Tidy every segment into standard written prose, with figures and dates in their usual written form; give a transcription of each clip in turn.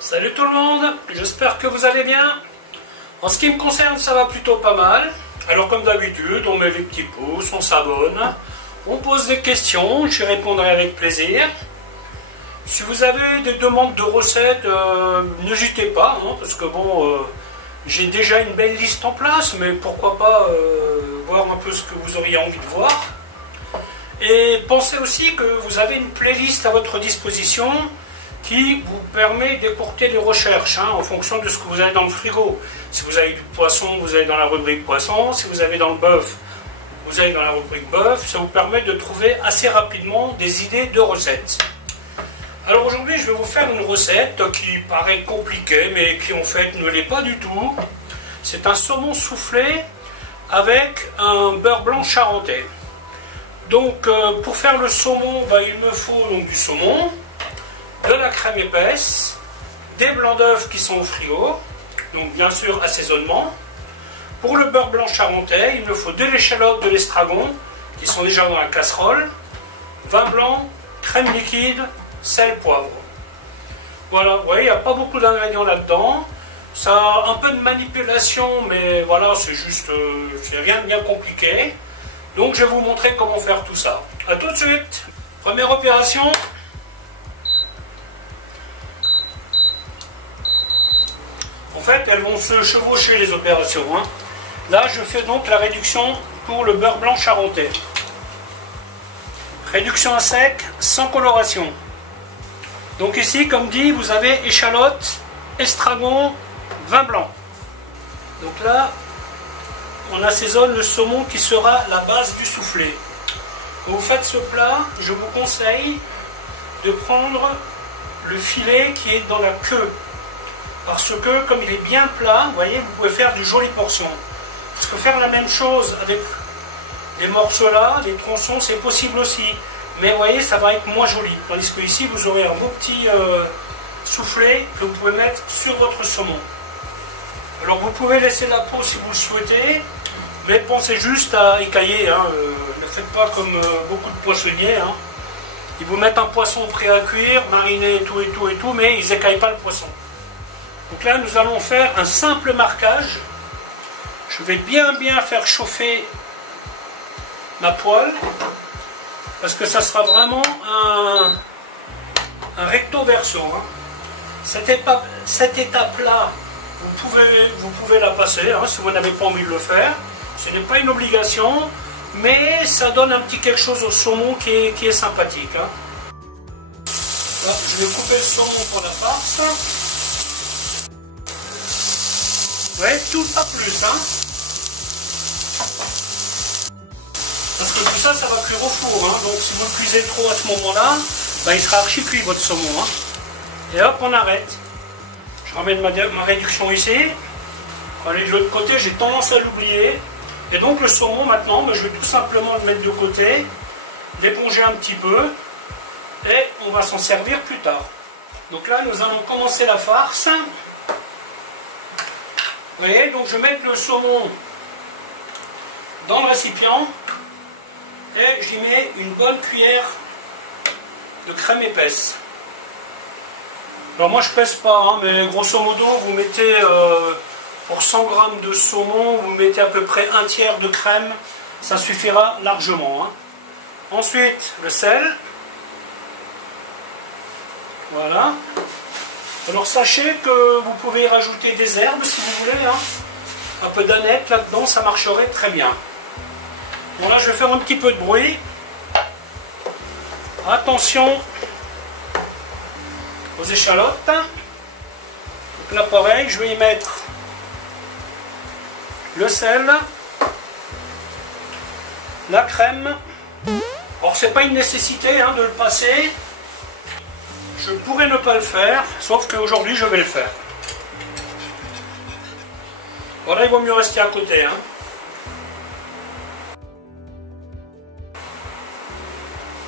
Salut tout le monde, j'espère que vous allez bien. En ce qui me concerne, ça va plutôt pas mal. Alors comme d'habitude, on met les petits pouces, on s'abonne, on pose des questions, j'y répondrai avec plaisir. Si vous avez des demandes de recettes, n'hésitez pas, hein, parce que bon, j'ai déjà une belle liste en place, mais pourquoi pas voir un peu ce que vous auriez envie de voir. Et pensez aussi que vous avez une playlist à votre disposition qui vous permet d'écourter les recherches en fonction de ce que vous avez dans le frigo. Si vous avez du poisson, vous allez dans la rubrique poisson. Si vous avez dans le bœuf, vous allez dans la rubrique bœuf. Ça vous permet de trouver assez rapidement des idées de recettes. Alors aujourd'hui, je vais vous faire une recette qui paraît compliquée, mais qui en fait ne l'est pas du tout. C'est un saumon soufflé avec un beurre blanc charentais. Donc pour faire le saumon, il me faut donc du saumon, de la crème épaisse, des blancs d'œufs qui sont au frigo, donc bien sûr assaisonnement. Pour le beurre blanc charentais, il me faut de l'échalote, de l'estragon, qui sont déjà dans la casserole, vin blanc, crème liquide, sel, poivre. Voilà, vous voyez, il n'y a pas beaucoup d'ingrédients là-dedans. Ça a un peu de manipulation, mais voilà, c'est juste, c'est rien de bien compliqué. Donc je vais vous montrer comment faire tout ça. A tout de suite. Première opération. En fait, elles vont se chevaucher les opérations. Là, je fais donc la réduction pour le beurre blanc charentais. Réduction à sec, sans coloration. Donc ici, comme dit, vous avez échalote, estragon, vin blanc. Donc là, on assaisonne le saumon qui sera la base du soufflé. Quand vous faites ce plat, je vous conseille de prendre le filet qui est dans la queue. Parce que comme il est bien plat, vous voyez, vous pouvez faire de jolies portions. Parce que faire la même chose avec des morceaux là, des tronçons, c'est possible aussi. Mais vous voyez, ça va être moins joli. Tandis que ici, vous aurez un beau petit soufflé que vous pouvez mettre sur votre saumon. Alors vous pouvez laisser la peau si vous le souhaitez, mais pensez juste à écailler. Ne faites pas comme beaucoup de poissonniers. Ils vous mettent un poisson prêt à cuire, mariné et tout, mais ils n'écaillent pas le poisson. Donc là, nous allons faire un simple marquage. Je vais bien faire chauffer ma poêle, parce que ça sera vraiment un recto verso. Cette étape-là, vous pouvez la passer si vous n'avez pas envie de le faire. Ce n'est pas une obligation, mais ça donne un petit quelque chose au saumon qui est sympathique. Là, je vais couper le saumon pour la farce. Ouais, tout pas plus. Parce que tout ça, ça va cuire au four. Donc si vous le cuisez trop à ce moment-là, il sera archi cuit votre saumon. Et hop, on arrête. Je ramène ma réduction ici. Allez, de l'autre côté, j'ai tendance à l'oublier. Et donc le saumon maintenant, je vais tout simplement le mettre de côté, l'éponger un petit peu, et on va s'en servir plus tard. Donc là, nous allons commencer la farce. Vous voyez, donc je mets le saumon dans le récipient, et j'y mets une bonne cuillère de crème épaisse. Alors moi je pèse pas, mais grosso modo vous mettez pour 100 g de saumon, vous mettez à peu près un tiers de crème, ça suffira largement. Ensuite le sel, voilà. Alors sachez que vous pouvez rajouter des herbes si vous voulez, un peu d'aneth là-dedans, ça marcherait très bien. Bon là je vais faire un petit peu de bruit. Attention aux échalotes. Donc là pareil, je vais y mettre le sel, la crème. Alors c'est pas une nécessité de le passer. Je pourrais ne pas le faire, sauf qu'aujourd'hui je vais le faire. Voilà, il vaut mieux rester à côté.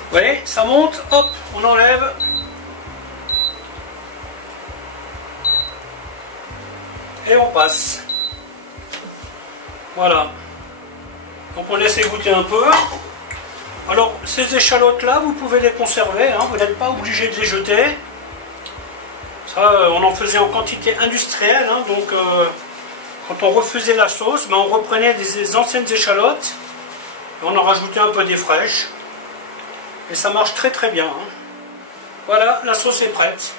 Vous voyez, ça monte, hop, on enlève. Et on passe. Voilà. Donc on laisse égoutter un peu. Alors ces échalotes là, vous pouvez les conserver, vous n'êtes pas obligé de les jeter. Ça, on en faisait en quantité industrielle, hein, donc quand on refaisait la sauce, on reprenait des anciennes échalotes, et on en rajoutait un peu des fraîches, et ça marche très très bien. Hein. Voilà, la sauce est prête.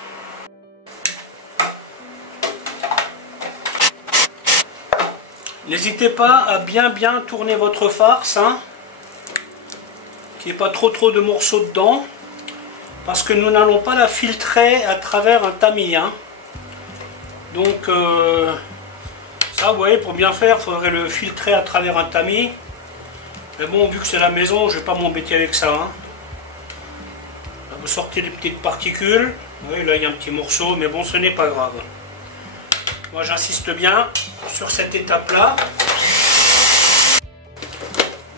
N'hésitez pas à bien tourner votre farce, hein, qu'il n'y ait pas trop de morceaux dedans, parce que nous n'allons pas la filtrer à travers un tamis. Hein. Donc ça, vous voyez, pour bien faire, il faudrait le filtrer à travers un tamis. Mais bon, vu que c'est la maison, je ne vais pas m'embêter avec ça. Hein. Là, vous sortez les petites particules. Vous voyez, là, il y a un petit morceau, mais bon, ce n'est pas grave. Moi, j'insiste bien sur cette étape-là.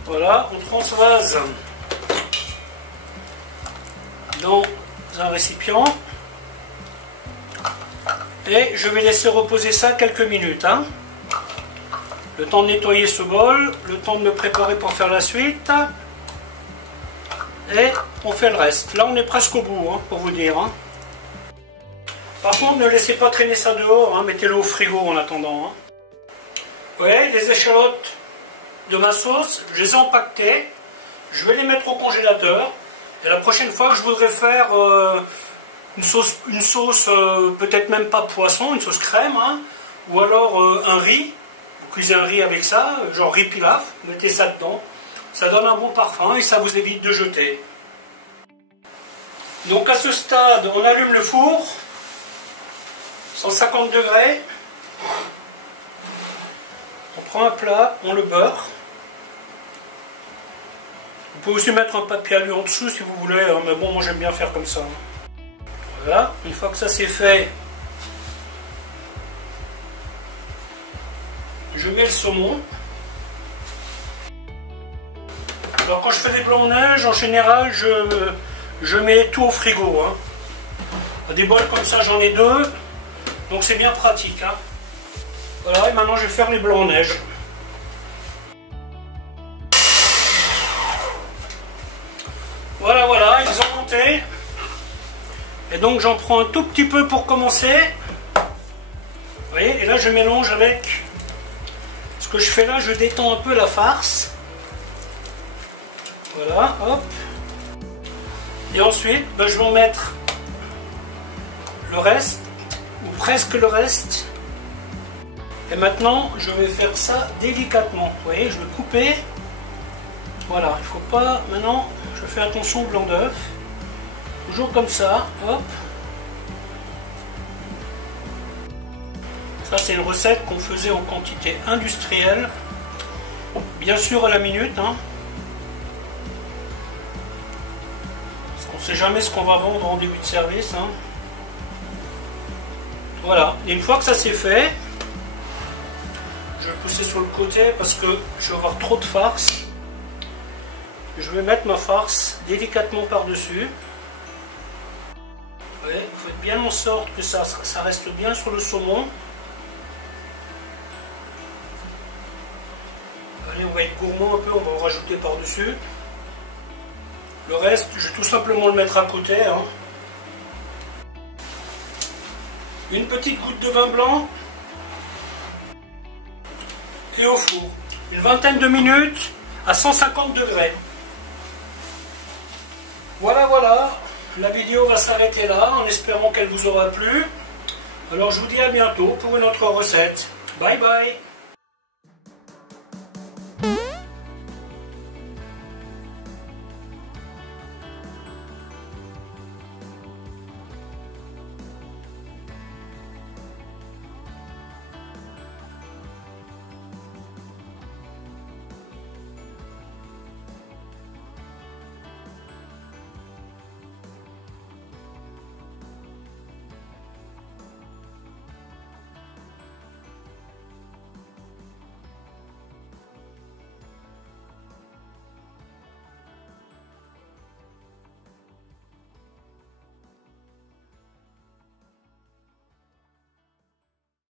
Voilà, on transvase dans un récipient. Et je vais laisser reposer ça quelques minutes. Hein. Le temps de nettoyer ce bol, le temps de me préparer pour faire la suite. Et on fait le reste. Là, on est presque au bout, hein, pour vous dire. Hein. Par contre, ne laissez pas traîner ça dehors, hein, mettez-le au frigo en attendant. Hein. Vous voyez, les échalotes de ma sauce, je les ai empaquetées. Je vais les mettre au congélateur. Et la prochaine fois que je voudrais faire une sauce peut-être même pas poisson, une sauce crème, hein, ou alors un riz, vous cuisez un riz avec ça, genre riz pilaf, mettez ça dedans. Ça donne un bon parfum et ça vous évite de jeter. Donc à ce stade, on allume le four. 150 degrés, on prend un plat, on le beurre. Vous pouvez aussi mettre un papier alu en dessous si vous voulez, hein, mais bon, moi j'aime bien faire comme ça. Voilà, une fois que ça c'est fait, je mets le saumon. Alors quand je fais des blancs de neige, en général, je mets tout au frigo. Hein. Des bols comme ça, j'en ai deux. Donc c'est bien pratique. Hein. Voilà, et maintenant je vais faire les blancs en neige. Voilà, voilà, ils ont monté. Et donc j'en prends un tout petit peu pour commencer. Vous voyez, et là je mélange avec... Ce que je fais là, je détends un peu la farce. Voilà, hop. Et ensuite, je vais en mettre le reste. Ou presque le reste. Et maintenant, je vais faire ça délicatement. Vous voyez, je vais couper. Voilà, il ne faut pas... Maintenant, je fais attention au blanc d'œuf. Toujours comme ça. Hop. Ça, c'est une recette qu'on faisait en quantité industrielle. Bien sûr à la minute. Hein. Parce qu'on ne sait jamais ce qu'on va vendre en début de service. Hein. Voilà, et une fois que ça c'est fait, je vais pousser sur le côté parce que je vais avoir trop de farce. Je vais mettre ma farce délicatement par-dessus. Vous faites bien en sorte que ça reste bien sur le saumon. Allez, on va être gourmand un peu, on va en rajouter par-dessus. Le reste, je vais tout simplement le mettre à côté. Hein. Une petite goutte de vin blanc et au four. Une vingtaine de minutes à 150 degrés. Voilà, voilà. La vidéo va s'arrêter là en espérant qu'elle vous aura plu. Alors je vous dis à bientôt pour une autre recette. Bye bye.